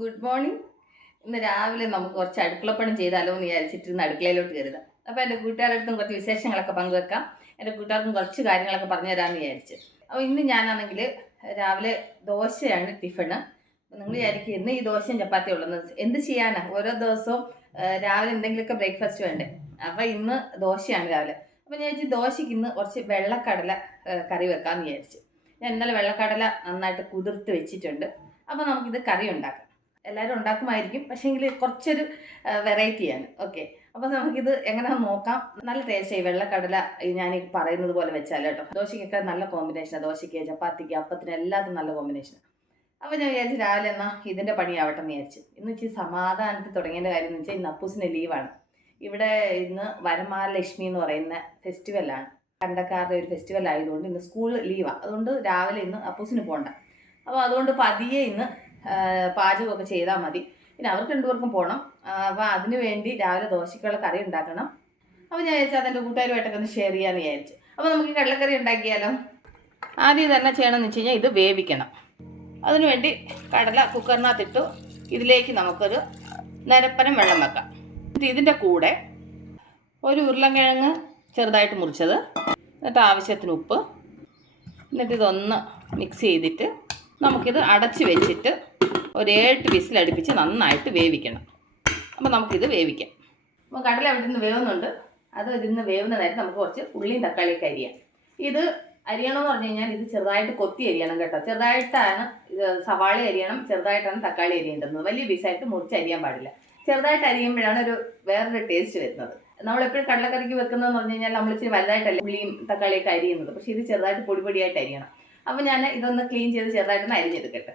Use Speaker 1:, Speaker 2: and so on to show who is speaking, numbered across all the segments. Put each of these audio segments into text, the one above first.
Speaker 1: Good morning. ഇന്ന് രാവിലെ നമുക്ക് കുറച്ച് അടുക്കളപ്പണി ചെയ്താലോ എന്ന് വിചാരിച്ചിട്ട് ഇന്ന് അടുക്കളയിലോട്ട് കരുതാം അപ്പോൾ എന്റെ കൂട്ടുകാരുടെ അടുത്തും കുറച്ച് വിശേഷങ്ങളൊക്കെ പങ്കുവെക്കാം. എന്റെ കൂട്ടുകാർക്കും കുറച്ച് കാര്യങ്ങളൊക്കെ പറഞ്ഞു തരാമെന്ന് വിചാരിച്ച്. അപ്പോൾ ഇന്ന് ഞാനാണെങ്കിൽ രാവിലെ ദോശയാണ് ടിഫണ് നിങ്ങൾ വിചാരിക്കും ഇന്ന് ഈ ദോശയും ചപ്പാത്തി ഉള്ളത് എന്ത് ചെയ്യാനാണ് ഓരോ ദിവസവും രാവിലെ എന്തെങ്കിലുമൊക്കെ ബ്രേക്ക്ഫാസ്റ്റ് വേണ്ടേ? അപ്പോൾ ഇന്ന് ദോശയാണ് രാവിലെ. അപ്പോൾ ഞാൻ വിചാരിച്ചു ദോശയ്ക്ക് ഇന്ന് കുറച്ച് വെള്ളക്കടല കറി വെക്കാമെന്ന് വിചാരിച്ചു. ഞാൻ ഇന്നലെ വെള്ളക്കടല നന്നായിട്ട് കുതിർത്ത് വെച്ചിട്ടുണ്ട്. അപ്പോൾ നമുക്കിത് കറി ഉണ്ടാക്കാം. എല്ലാവരും ഉണ്ടാക്കുമായിരിക്കും. പക്ഷേങ്കിൽ കുറച്ചൊരു വെറൈറ്റിയാണ് ഓക്കെ അപ്പോൾ നമുക്കിത് എങ്ങനെ നോക്കാം? നല്ല ടേസ്റ്റായി വെള്ളക്കടല ഞാൻ ഈ പറയുന്നത് പോലെ വെച്ചാൽ കേട്ടോ. ദോശയ്ക്കൊക്കെ നല്ല കോമ്പിനേഷനാണ് ദോശയ്ക്ക് ചപ്പാത്തിക്ക് അപ്പത്തിന് എല്ലാത്തിനും നല്ല കോമ്പിനേഷനാണ് അപ്പോൾ ഞാൻ വിചാരിച്ചു രാവിലെ എന്നാൽ ഇതിന്റെ പണിയാവട്ടെ എന്ന് വിചാരിച്ചു. ഇന്ന് ഇച്ചിരി സമാധാനത്തിൽ തുടങ്ങേണ്ട കാര്യം എന്ന് വെച്ചാൽ ഇന്ന് അപ്പൂസിന് ലീവാണ് ഇവിടെ ഇന്ന് വരമഹാലക്ഷ്മി എന്ന് പറയുന്ന ഫെസ്റ്റിവലാണ് കണ്ടക്കാരുടെ ഒരു ഫെസ്റ്റിവൽ ആയതുകൊണ്ട് ഇന്ന് സ്കൂൾ ലീവാണ് അതുകൊണ്ട് രാവിലെ ഇന്ന് അപ്പൂസിന് പോകണ്ട അപ്പോൾ അതുകൊണ്ട് പതിയെ ഇന്ന് പാചകമൊക്കെ ചെയ്താൽ മതി. പിന്നെ അവർക്ക് രണ്ടുപേർക്കും പോകണം അപ്പോൾ അതിന് വേണ്ടി രാവിലെ ദോശയ്ക്കുള്ള കറി ഉണ്ടാക്കണം. അപ്പോൾ ഞാൻ വിചാരിച്ചു അതെന്റെ കൂട്ടുകാരുമായിട്ടൊക്കെ ഒന്ന് ഷെയർ ചെയ്യാമെന്ന് വിചാരിച്ചു. അപ്പോൾ നമുക്ക് കടലക്കറി ഉണ്ടാക്കിയാലോ? ആദ്യം തന്നെ ചെയ്യണമെന്ന് വെച്ച് കഴിഞ്ഞാൽ ഇത് വേവിക്കണം. അതിനുവേണ്ടി കടല കുക്കറിനകത്തിട്ടു ഇതിലേക്ക് നമുക്കൊരു നിരപ്പനം വെള്ളം വെക്കാം. എന്നിട്ട് ഇതിന്റെ കൂടെ ഒരു ഉരുളക്കിഴങ്ങ് ചെറുതായിട്ട് മുറിച്ചത്. എന്നിട്ട് ആവശ്യത്തിന് ഉപ്പ്. എന്നിട്ട് ഇതൊന്ന് മിക്സ് ചെയ്തിട്ട് നമുക്കിത് അടച്ച് വെച്ചിട്ട് ഒരു ഏഴ് വിസിലടുപ്പിച്ച് നന്നായിട്ട് വേവിക്കണം. അപ്പോൾ നമുക്കിത് വേവിക്കാം. അപ്പോൾ കടല അവിടെ നിന്ന് വേവുന്നുണ്ട്. അത് ഇതിൽ നിന്ന് വേവുന്ന നേരം നമുക്ക് കുറച്ച് ഉള്ളിയും തക്കാളിയൊക്കെ അരിയാം. ഇത് അരിയണമെന്ന് പറഞ്ഞു കഴിഞ്ഞാൽ ഇത് ചെറുതായിട്ട് കൊത്തി അരിയണം കേട്ടോ. ചെറുതായിട്ടാണ് സവാള അരിയണം ചെറുതായിട്ടാണ് തക്കാളി അരിയേണ്ടത്. വലിയ പീസായിട്ട് മുറിച്ച് അരിയാൻ പാടില്ല. ചെറുതായിട്ട് അരിയുമ്പോഴാണ് ഒരു വേറൊരു ടേസ്റ്റ് വരുന്നത്. നമ്മളെപ്പോഴും കടലക്കറിക്ക് വെക്കുന്നതെന്ന് പറഞ്ഞു കഴിഞ്ഞാൽ നമ്മൾ ഇച്ചിരി വലുതായിട്ടല്ല ഉള്ളിയും തക്കാളിയൊക്കെ അരിയുന്നത്. പക്ഷേ ഇത് ചെറുതായിട്ട് പൊടിപൊടിയായിട്ട് അരിയണം. അപ്പോൾ ഞാൻ ഇതൊന്ന് ക്ലീൻ ചെയ്ത് ചെറുതായിട്ടൊന്ന് അരിഞ്ഞെടുക്കട്ടെ.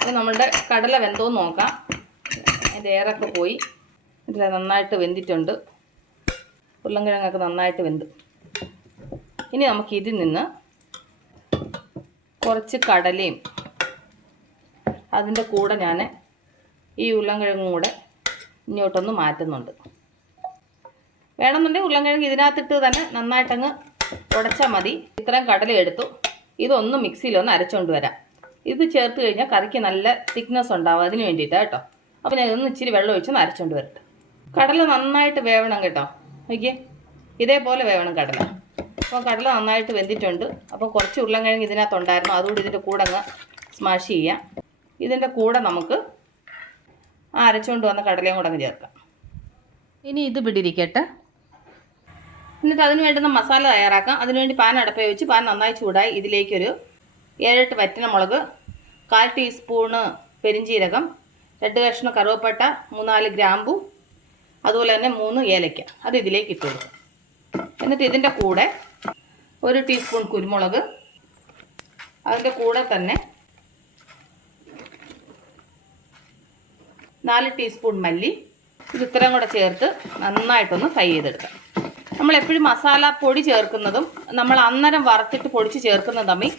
Speaker 1: അപ്പോൾ നമ്മളുടെ കടല വെന്തോ നോക്കാം. അതിന്റെ ഏറൊക്കെ പോയി. ഇതിൽ നന്നായിട്ട് വെന്തിട്ടുണ്ട്. ഉരുളൻകിഴങ്ങൊക്കെ നന്നായിട്ട് വെന്തു. ഇനി നമുക്ക് ഇതിൽ നിന്ന് കുറച്ച് കടലയും അതിന്റെ കൂടെ ഞാൻ ഈ ഉരുളൻകിഴങ്ങും കൂടെ ഇങ്ങോട്ടൊന്ന് മാറ്റുന്നുണ്ട്. വേണമെന്നുണ്ടെങ്കിൽ ഉരുളൻകിഴങ്ങ് ഇതിനകത്തിട്ട് തന്നെ നന്നായിട്ടങ്ങ് ഉടച്ചാൽ മതി. ഇത്രയും കടല എടുത്തു. ഇതൊന്ന് മിക്സിയിലൊന്ന് അരച്ചുകൊണ്ട് വരാം. ഇത് ചേർത്ത് കഴിഞ്ഞാൽ കറിക്ക് നല്ല തിക്നെസ് ഉണ്ടാവും അതിന് വേണ്ടിയിട്ടാണ് കേട്ടോ. അപ്പോൾ ഞാൻ ഇതൊന്ന് ഇച്ചിരി വെള്ളം ഒഴിച്ച് അരച്ചുകൊണ്ട് വരട്ടെ. കടല നന്നായിട്ട് വേവണം കേട്ടോ. നോക്കിയേ. ഇതേപോലെ വേവണം കടല. അപ്പോൾ കടല നന്നായിട്ട് വെന്തിട്ടുണ്ട്. അപ്പോൾ കുറച്ച് ഉരുളൻകിഴങ്ങ് ഇതിനകത്തുണ്ടായിരുന്നു അതുകൂടി ഇതിന്റെ കൂടെ അങ്ങ് സ്മാഷ് ചെയ്യാം. ഇതിന്റെ കൂടെ നമുക്ക് ആ അരച്ചുകൊണ്ട് വന്ന കടലയും കൂടെ അങ്ങ് ചേർക്കാം. ഇനി ഇത് പിടിയിരിക്കട്ടെ എന്നിട്ട് അതിന് വേണ്ടുന്ന മസാല തയ്യാറാക്കാം. അതിനുവേണ്ടി പാൻ അടപ്പേ വെച്ച് പാൻ നന്നായി ചൂടായി ഇതിലേക്കൊരു ഏഴെട്ട് വറ്റന മുളക് കാൽ ടീസ്പൂണ് പെരിഞ്ചീരകം രണ്ട് കഷ്ണം കറുവപ്പട്ട മൂന്നാൽ ഗ്രാമ്പു അതുപോലെ തന്നെ മൂന്ന് ഏലയ്ക്ക അത് ഇതിലേക്ക് ഇട്ട് കൊടുക്കും. എന്നിട്ട് ഇതിന്റെ കൂടെ ഒരു ടീസ്പൂൺ കുരുമുളക് അതിന്റെ കൂടെ തന്നെ നാല് ടീസ്പൂൺ മല്ലി. ഇത് ഇത്രയും കൂടെ ചേർത്ത് നന്നായിട്ടൊന്ന് ഫ്രൈ ചെയ്തെടുക്കാം. നമ്മൾ എപ്പോഴും മസാല പൊടി ചേർക്കുന്നതും നമ്മൾ അന്നേരം വറുത്തിട്ട് പൊടിച്ച് ചേർക്കുന്നതും തമ്മിൽ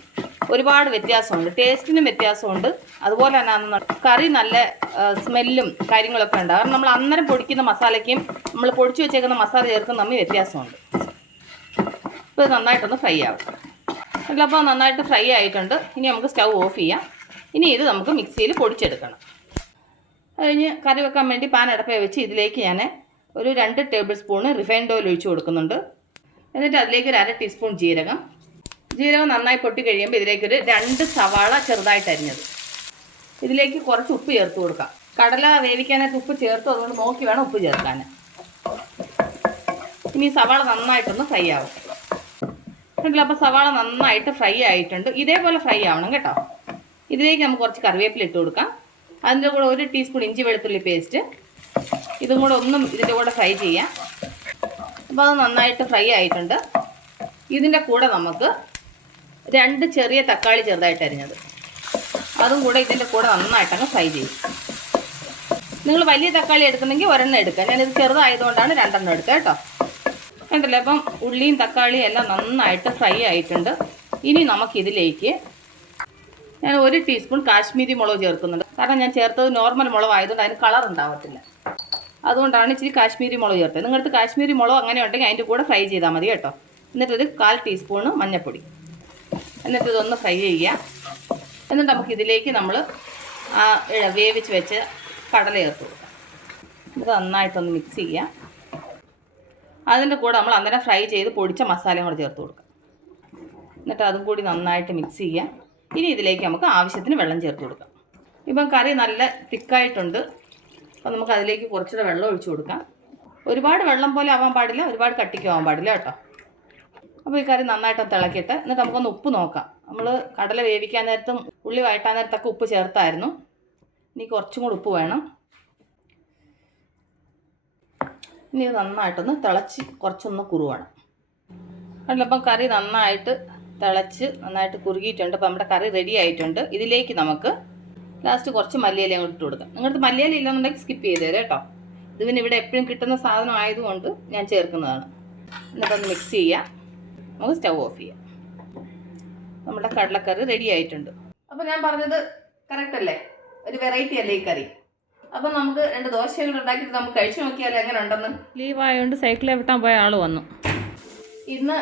Speaker 1: ഒരുപാട് വ്യത്യാസമുണ്ട്. ടേസ്റ്റിനും വ്യത്യാസമുണ്ട്. അതുപോലെ തന്നെ കറി നല്ല സ്മെല്ലും കാര്യങ്ങളൊക്കെ ഉണ്ട്. കാരണം നമ്മൾ അന്നേരം പൊടിക്കുന്ന മസാലയ്ക്കും നമ്മൾ പൊടിച്ച് വെച്ചേക്കുന്ന മസാല ചേർക്കുന്ന തമ്മിൽ വ്യത്യാസമുണ്ട്. ഇപ്പോൾ നന്നായിട്ടൊന്ന് ഫ്രൈ ആവും. അല്ല അപ്പോൾ നന്നായിട്ട് ഫ്രൈ ആയിട്ടുണ്ട്. ഇനി നമുക്ക് സ്റ്റൗ ഓഫ് ചെയ്യാം. ഇനി ഇത് നമുക്ക് മിക്സിയിൽ പൊടിച്ചെടുക്കണം. അത് കഴിഞ്ഞ് കറി വെക്കാൻ വേണ്ടി പാൻ അടപ്പേ വെച്ച് ഇതിലേക്ക് ഞാൻ ഒരു രണ്ട് ടേബിൾ സ്പൂണ് റിഫൈൻഡ് ഓയിൽ ഒഴിച്ച് കൊടുക്കുന്നുണ്ട്. എന്നിട്ട് അതിലേക്ക് ഒരു അര ടീസ്പൂൺ ജീരകം. ജീരകം നന്നായി പൊട്ടി കഴിയുമ്പോൾ ഇതിലേക്കൊരു രണ്ട് സവാള ചെറുതായിട്ട് അരിഞ്ഞത്. ഇതിലേക്ക് കുറച്ച് ഉപ്പ് ചേർത്ത് കൊടുക്കാം. കടല വേവിക്കാനായിട്ട് ഉപ്പ് ചേർത്തു അതുകൊണ്ട് നോക്കി വേണം ഉപ്പ് ചേർക്കാൻ. ഇനി സവാള നന്നായിട്ടൊന്ന് ഫ്രൈ ആവും. കണ്ടില്ല? അപ്പോൾ സവാള നന്നായിട്ട് ഫ്രൈ ആയിട്ടുണ്ട്. ഇതേപോലെ ഫ്രൈ ആവണം കേട്ടോ. ഇതിലേക്ക് നമുക്ക് കുറച്ച് കറിവേപ്പില ഇട്ട് കൊടുക്കാം. അതിന്റെ കൂടെ ഒരു ടീസ്പൂൺ ഇഞ്ചി വെളുത്തുള്ളി പേസ്റ്റ് ഇതും കൂടെ ഒന്നും ഇതിന്റെ കൂടെ ഫ്രൈ ചെയ്യാം. അപ്പോൾ അത് നന്നായിട്ട് ഫ്രൈ ആയിട്ടുണ്ട്. ഇതിന്റെ കൂടെ നമുക്ക് രണ്ട് ചെറിയ തക്കാളി ചെറുതായിട്ട് അരിഞ്ഞത്. അതും കൂടെ ഇതിന്റെ കൂടെ നന്നായിട്ടങ്ങ് ഫ്രൈ ചെയ്യും. നിങ്ങൾ വലിയ തക്കാളി എടുക്കുന്നെങ്കിൽ ഒരെണ്ണം എടുക്കുക. ഞാനിത് ചെറുതായതുകൊണ്ടാണ് രണ്ടെണ്ണം എടുക്കുക കേട്ടോ. കണ്ടല്ലോ? അപ്പം ഉള്ളിയും തക്കാളിയും എല്ലാം നന്നായിട്ട് ഫ്രൈ ആയിട്ടുണ്ട്. ഇനി നമുക്കിതിലേക്ക് ഞാൻ ഒരു ടീസ്പൂൺ കാശ്മീരി മുളക് ചേർക്കുന്നുണ്ട്. കാരണം ഞാൻ ചേർത്തത് നോർമൽ മുളകായതുകൊണ്ട് അതിന് കളർ ഉണ്ടാവത്തില്ല. അതുകൊണ്ടാണ് ഇച്ചിരി കാശ്മീരി മുളക് ചേർത്തത്. നിങ്ങൾക്ക് കാശ്മീരി മുളക് അങ്ങനെ ഉണ്ടെങ്കിൽ അതിന്റെ കൂടെ ഫ്രൈ ചെയ്താൽ മതി കേട്ടോ. എന്നിട്ടൊരു കാൽ ടീസ്പൂണ് മഞ്ഞൾപ്പൊടി എന്നിട്ട് ഇതൊന്ന് ഫ്രൈ ചെയ്യുക. എന്നിട്ട് നമുക്ക് ഇതിലേക്ക് നമ്മൾ ആ വേവിച്ച് വെച്ച് കടല ചേർത്ത് കൊടുക്കാം. ഇത് നന്നായിട്ടൊന്ന് മിക്സ് ചെയ്യുക. അതിന്റെ കൂടെ നമ്മൾ അന്നേരം ഫ്രൈ ചെയ്ത് പൊടിച്ച മസാലയും കൂടെ ചേർത്ത് കൊടുക്കാം. എന്നിട്ട് അതും കൂടി നന്നായിട്ട് മിക്സ് ചെയ്യുക. ഇനി ഇതിലേക്ക് നമുക്ക് ആവശ്യത്തിന് വെള്ളം ചേർത്ത് കൊടുക്കാം. ഇപ്പം കറി നല്ല തിക്കായിട്ടുണ്ട് അപ്പം നമുക്ക് അതിലേക്ക് കുറച്ചുകൂടെ വെള്ളം ഒഴിച്ചു കൊടുക്കാം. ഒരുപാട് വെള്ളം പോലെ ആവാൻ പാടില്ല ഒരുപാട് കട്ടിക്ക് ആവാൻ പാടില്ല കേട്ടോ. അപ്പോൾ ഈ കറി നന്നായിട്ട് തിളക്കിയിട്ട് എന്നിട്ട് നമുക്കൊന്ന് ഉപ്പ് നോക്കാം. നമ്മൾ കടല വേവിക്കാൻ നേരത്തും ഉള്ളി വഴറ്റാൻ നേരത്തൊക്കെ ഉപ്പ് ചേർത്തായിരുന്നു. ഇനി കുറച്ചും കൂടി ഉപ്പ് വേണം. ഇനി ഇത് നന്നായിട്ടൊന്ന് തിളച്ച് കുറച്ചൊന്ന് കുറുവണം. അപ്പം കറി നന്നായിട്ട് തിളച്ച് നന്നായിട്ട് കുറുകിയിട്ടുണ്ട്. അപ്പം നമ്മുടെ കറി റെഡി ആയിട്ടുണ്ട്. ഇതിലേക്ക് നമുക്ക് ലാസ്റ്റ് കുറച്ച് മല്ലിയില അങ്ങോട്ട് ഇട്ട് കൊടുക്കാം. നിങ്ങളുടെ മല്ലിയില ഇല്ലെന്നുണ്ടെങ്കിൽ സ്കിപ്പ് ചെയ്ത് തരാം കേട്ടോ. ഇത് പിന്നെ ഇവിടെ എപ്പോഴും കിട്ടുന്ന സാധനം ആയതുകൊണ്ട് ഞാൻ ചേർക്കുന്നതാണ്. എന്നിട്ടൊന്ന് മിക്സ് ചെയ്യാം. നമുക്ക് സ്റ്റൗ ഓഫ് ചെയ്യാം. നമ്മുടെ കടലക്കറി റെഡി ആയിട്ടുണ്ട്. അപ്പോൾ ഞാൻ പറഞ്ഞത് കറക്റ്റ് അല്ലേ? ഒരു വെറൈറ്റി അല്ലേ ഈ കറി? അപ്പം നമുക്ക് രണ്ട് ദോശകൾ ഉണ്ടാക്കിയിട്ട് നമുക്ക് കഴിച്ചു നോക്കിയാലോ എങ്ങനെ ഉണ്ടെന്ന്?
Speaker 2: ലീവ് ആയതുകൊണ്ട് സൈക്കിളിൽ വിട്ടാൻ പോയ ആൾ വന്നു.
Speaker 1: ഇന്ന്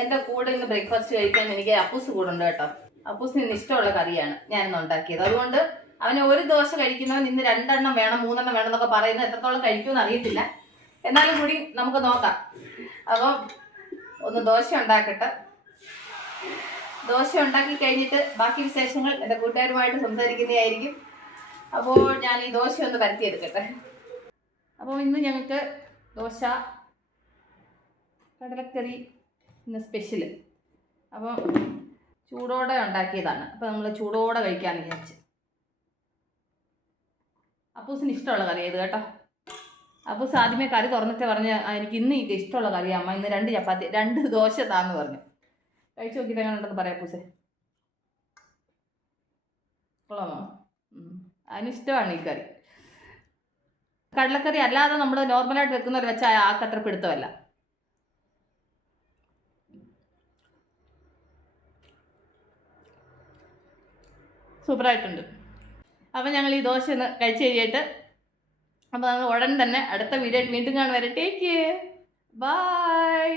Speaker 1: എന്റെ കൂടെ ഇന്ന് ബ്രേക്ക്ഫാസ്റ്റ് കഴിക്കാൻ എനിക്ക് അപ്പൂസ് കൂടെ ഉണ്ട് കേട്ടോ. അപ്പൂസിന് ഇന്ന് ഇഷ്ടമുള്ള കറിയാണ് ഞാനിന്ന് ഉണ്ടാക്കിയത്. അതുകൊണ്ട് അവന് ഒരു ദോശ കഴിക്കുന്നവൻ ഇന്ന് രണ്ടെണ്ണം വേണം മൂന്നെണ്ണം വേണം എന്നൊക്കെ പറയുന്നത് എത്രത്തോളം കഴിക്കുമെന്ന് അറിയത്തില്ല. എന്നാലും കൂടി നമുക്ക് നോക്കാം. അപ്പം ഒന്ന് ദോശ ഉണ്ടാക്കട്ടെ. ദോശ ഉണ്ടാക്കി കഴിഞ്ഞിട്ട് ബാക്കി വിശേഷങ്ങൾ എന്റെ കൂട്ടുകാരുമായിട്ട് സംസാരിക്കുന്നതായിരിക്കും. അപ്പോൾ ഞാൻ ഈ ദോശ ഒന്ന് പരത്തിയെടുക്കട്ടെ. അപ്പോൾ ഇന്ന് ഞങ്ങൾക്ക് ദോശ കടലക്കറി ഇന്ന് സ്പെഷ്യൽ അപ്പോൾ ചൂടോടെ ഉണ്ടാക്കിയതാണ്. അപ്പോൾ നമ്മൾ ചൂടോടെ കഴിക്കാമെന്ന് വിചാരിച്ച്. അപ്പൂസിന് ഇഷ്ടമുള്ള കറി ഏത് കേട്ടോ? അപ്പൂസ് ആദ്യമേ കറി തുറന്നിട്ട് പറഞ്ഞ് എനിക്ക് ഇന്ന് ഇത് ഇഷ്ടമുള്ള കറി അമ്മ ഇന്ന് രണ്ട് ചപ്പാത്തി രണ്ട് ദോശ താന്ന് പറഞ്ഞു. കഴിച്ചു നോക്കിയിട്ട് എങ്ങനെ ഉണ്ടെന്ന് പറയാം അപ്പൂസെ. കൊള്ളാമോ. അതിനിഷ്ടമാണ് ഈ കറി. കടലക്കറി അല്ലാതെ നമ്മൾ നോർമലായിട്ട് വെക്കുന്നവർ വെച്ചാൽ കത്ര പിടുത്തമല്ല. സൂപ്പറായിട്ടുണ്ട്. അപ്പം ഞങ്ങൾ ഈ ദോശ ഒന്ന് കഴിച്ച് കഴിഞ്ഞിട്ട് അപ്പോൾ ഞങ്ങൾ ഉടൻ തന്നെ അടുത്ത വീഡിയോ വീണ്ടും കാണുവരെ ടേക്ക് കെയർ ബൈ